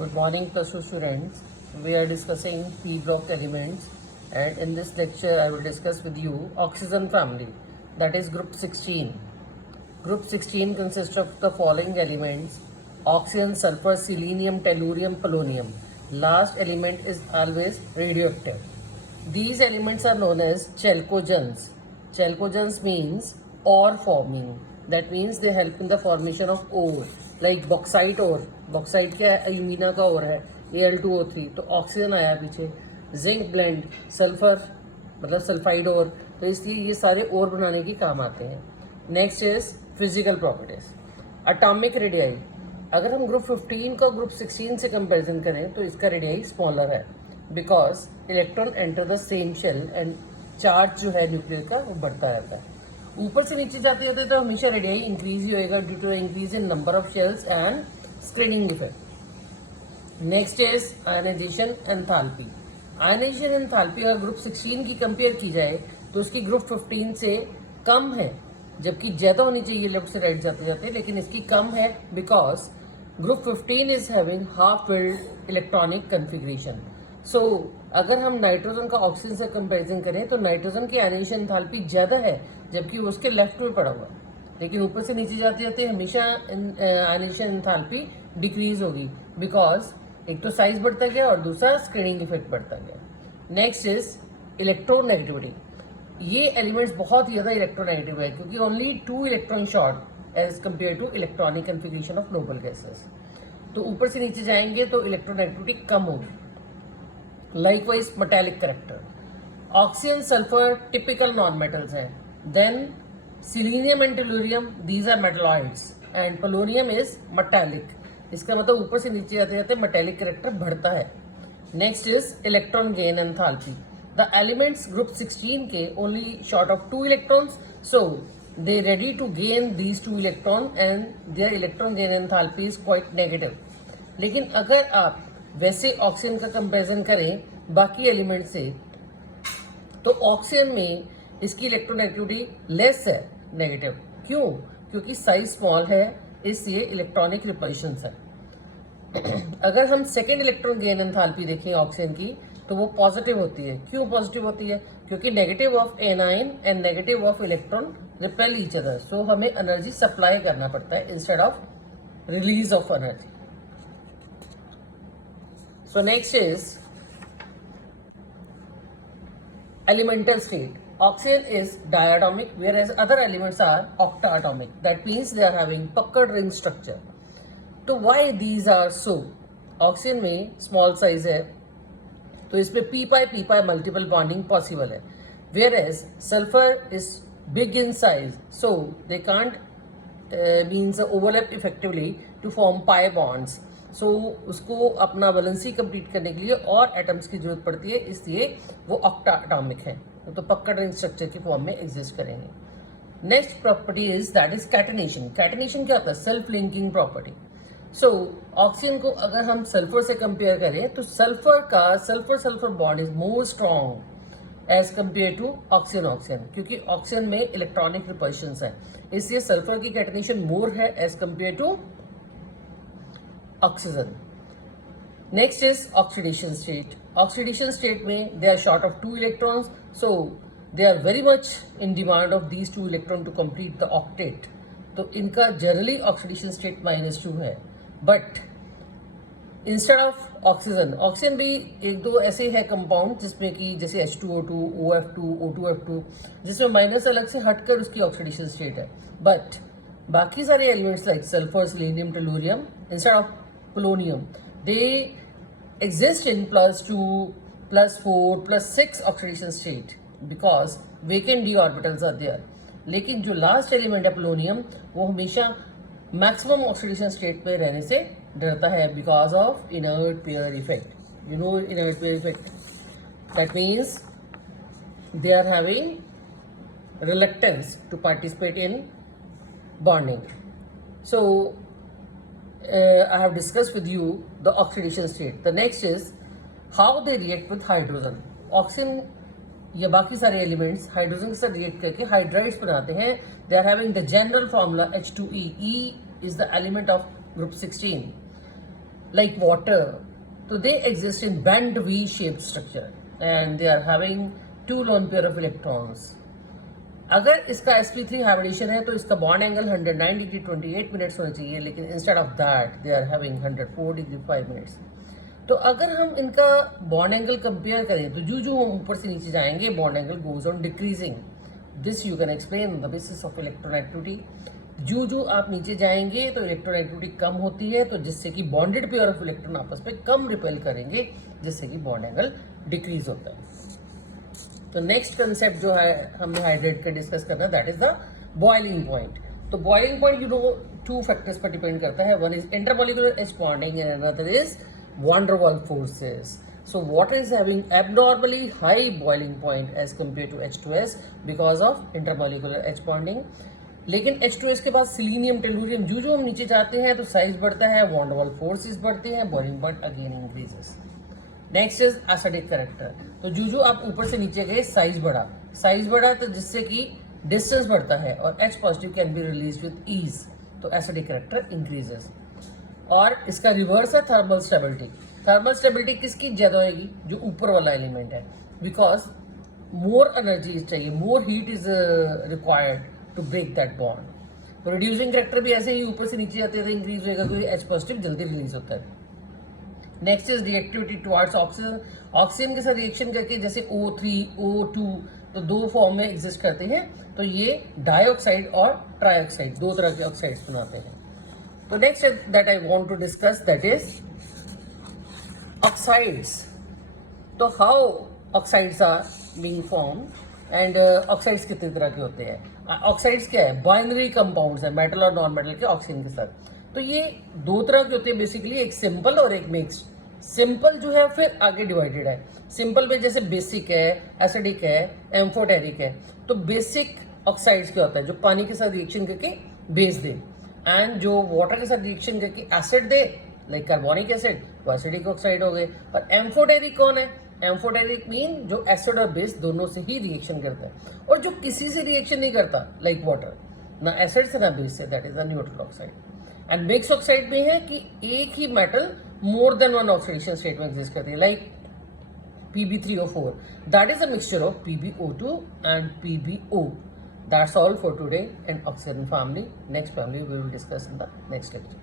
Good morning, plus two students. We are discussing P block elements, and in this lecture, I will discuss with you oxygen family, that is group 16. Group 16 consists of the following elements: oxygen, sulfur, selenium, tellurium, polonium. Last element is always radioactive. These elements are known as chalcogens. Chalcogens means ore forming. That means they help in the formation of ore, like bauxite ore. Bauxite क्या है? अल्यूमिना का ore है, Al2O3. तो oxygen आया पीछे. Zinc blende, sulphur मतलब sulphide ओर. तो इसलिए ये सारे ओर बनाने के काम आते हैं. Next is physical properties. Atomic radii. अगर हम ग्रुप 15 को ग्रुप 16 से कंपैरिजन करें तो इसका रेडियाई स्मॉलर है, because electron enter the same shell and charge जो है न्यूक्लियर का वो बढ़ता रहता है. ऊपर से नीचे जाते जाते तो हमेशा रेडियाई इंक्रीज ही होएगा due to increase in number of shells and screening effect. Next is ionization enthalpy. Ionization enthalpy अगर ग्रुप 16 की कंपेयर की जाए तो उसकी ग्रुप 15 से कम है, जबकि ज्यादा होनी चाहिए लेफ्ट से राइट जाते जाते, लेकिन इसकी कम है because group 15 is having half filled electronic configuration. So अगर हम नाइट्रोजन का ऑक्सीजन से कंपैरिजन करें तो नाइट्रोजन की आयनाइजेशन एंथैल्पी ज्यादा है, जबकि वो उसके लेफ्ट में पड़ा हुआ है. लेकिन ऊपर से नीचे जाते जाते हमेशा आयनाइजेशन एंथैल्पी डिक्रीज होगी, बिकॉज एक तो साइज बढ़ता गया और दूसरा स्क्रीनिंग इफेक्ट बढ़ता गया. Next is electronegativity. ये एलिमेंट्स बहुत ही ज्यादा इलेक्ट्रोनेगेटिव है क्योंकि only 2 electron short as compare to electronic configuration of noble gases. तो ऊपर से नीचे जाएंगे तो इलेक्ट्रोनेगेटिविटी कम होगी. Likewise metallic character. Oxygen, sulphur typical non metals हैं. Then selenium and tellurium, these are metalloids, and polonium is metallic. इसका मतलब ऊपर से नीचे जाते जाते मेटालिक करेक्टर बढ़ता है. Next is electron gain enthalpy. The elements group 16 के only short of 2 electrons, so they ready to gain these 2 electron and their electron gain enthalpy is quite negative. लेकिन अगर आप वैसे ऑक्सीजन का कंपैरिजन करें बाकी एलिमेंट से तो ऑक्सीजन में इसकी इलेक्ट्रोनेगेटिविटी लेस है, नेगेटिव. क्यों? क्योंकि साइज स्मॉल है, इसलिए इलेक्ट्रॉनिक रिपल्शन है. अगर हम सेकेंड इलेक्ट्रॉन गेन एंथैल्पी देखें ऑक्सीजन की तो वो पॉजिटिव होती है. क्यों पॉजिटिव होती है? क्योंकि negative of anion and negative of electron repel each other, so हमें एनर्जी सप्लाई करना पड़ता है instead of release of energy. So next is elemental state. Oxygen is diatomic, whereas other elements are octaatomic. That means they are having puckered ring structure. तो why these are so? Oxygen में small size है, तो इसमें p pi multiple bonding possible है. Whereas sulfur is big in size, so they can't means overlap effectively to form pi bonds. So उसको अपना valency complete करने के लिए और एटम्स की जरूरत पड़ती है, इसलिए वो ऑक्टाटॉमिक है, तो पक्का रिंग स्ट्रक्चर की फॉर्म में एग्जिस्ट करेंगे. Next property is that is catenation. Catenation क्या होता है? Self linking property. So oxygen को अगर हम सल्फर से कंपेयर करें तो सल्फर का sulphur bond is more strong as compare to oxygen, क्योंकि ऑक्सीजन में इलेक्ट्रॉनिक रिपल्शन है, इसलिए सल्फर की कैटेनेशन मोर है as compare to oxygen. Next is oxidation state. Oxidation state में they are short of 2 electrons, so they are very much in demand of these 2 electron to complete the octet. तो इनका generally oxidation state -2 है. But instead of oxygen भी एक दो ऐसे है compound जिसमें कि जैसे H2O2, OF2, O2F2, जिसमें माइनस अलग से हटकर उसकी ऑक्सीडेशन स्टेट है. बट बाकी सारे elements like sulphur, selenium, tellurium instead of polonium, they exist in +2, +4, +6 oxidation state because vacant d orbitals are there. लेकिन जो लास्ट एलिमेंट है पोलोनियम, वो हमेशा मैक्सिमम ऑक्सीडेशन स्टेट में रहने से डरता है because of inert pair effect. You know inert pair effect, that means they are having reluctance to participate in bonding. So I have discussed with you the oxidation state. The next is how they react with hydrogen. Oxygen या बाकी सारे elements hydrogen के साथ react करके hydrides बनाते हैं. They are having the general formula H2E. E is the element of group 16. like water, so they exist in band V-shaped structure and they are having two lone pair of electrons. अगर इसका sp3 hybridisation है तो इसका bond angle 109 degree 28 minutes होना चाहिए, लेकिन instead of that they are having 104 degree 5 minutes. तो अगर हम इनका बॉन्ड एंगल कंपेयर करें तो जो हम ऊपर से नीचे जाएंगे bond angle goes on decreasing. This you can explain on the basis of electron activity. जो आप नीचे जाएंगे तो इलेक्ट्रॉन एक्टिविटी कम होती है, तो जिससे कि बॉन्डेड पेयर ऑफ इलेक्ट्रॉन आपस में कम रिपेल करेंगे, जिससे कि बॉन्ड एंगल डिक्रीज होता है. तो नेक्स्ट कंसेप्ट जो है हमने हाइड्रेट का डिस्कस करना है, that is the boiling point. तो बॉइलिंग पॉइंट टू फैक्टर्स पर डिपेंड करता है. One is intermolecular H bonding and another is van der Waals forces. So water is having abnormally high boiling point as compared to H2S because of intermolecular H bonding. लेकिन H2S के बाद selenium tellurium जो हम नीचे जाते हैं तो size बढ़ता है, van der Waals forces बढ़ते हैं, boiling point again increases. Next is acidic character. तो जो आप ऊपर से नीचे गए साइज बढ़ा तो जिससे कि डिस्टेंस बढ़ता है और H positive can be release with ease, तो एसिडिक करेक्टर इंक्रीजेस. और इसका रिवर्स है थर्मल स्टेबिलिटी. थर्मल स्टेबिलिटी किसकी ज्यादा होगी? जो ऊपर वाला एलिमेंट है, बिकॉज मोर एनर्जी चाहिए, more heat is required to break that bond. तो रिड्यूसिंग करेक्टर भी ऐसे ही ऊपर से नीचे जाते हैं इंक्रीज होगा, क्योंकि H पॉजिटिव जल्दी रिलीज होता है. Next is reactivity towards oxygen. Oxygen के साथ रिएक्शन करके जैसे O3, O2 तो दो फॉर्म में एग्जिस्ट करते हैं, तो ये डाइऑक्साइड और ट्राइऑक्साइड दो तरह के ऑक्साइड्स बनाते हैं. So next that I want to discuss, that is oxides. तो how oxides are being formed and oxides कितने तरह के होते हैं? Oxides क्या है? Binary compounds है, मेटल और नॉन मेटल के ऑक्सीजन के साथ. तो ये दो तरह के होते हैं बेसिकली, एक सिंपल और एक मिक्स्ड. सिंपल जो है फिर आगे डिवाइडेड है. सिंपल में जैसे बेसिक है, एसिडिक है, एम्फोटेरिक है. तो बेसिक ऑक्साइड्स क्या होता है? जो पानी के साथ रिएक्शन करके बेस दे, एंड जो वाटर के साथ रिएक्शन करके एसिड दे, लाइक कार्बोनिक एसिड, वो एसिडिक ऑक्साइड हो गए. और एम्फोटेरिक कौन है? एम्फोटेरिक मीन जो एसिड और बेस दोनों से ही रिएक्शन करता है, और जो किसी से रिएक्शन नहीं करता, लाइक वाटर, ना एसिड से ना बेस से, that is the neutral oxide. And mix oxide में है कि एक ही metal more than one oxidation state में एग्जिस्ट करती है, like Pb3O4. That is a mixture of PbO2 and PbO. That's all for today in oxygen family. Next family we will discuss in the next lecture.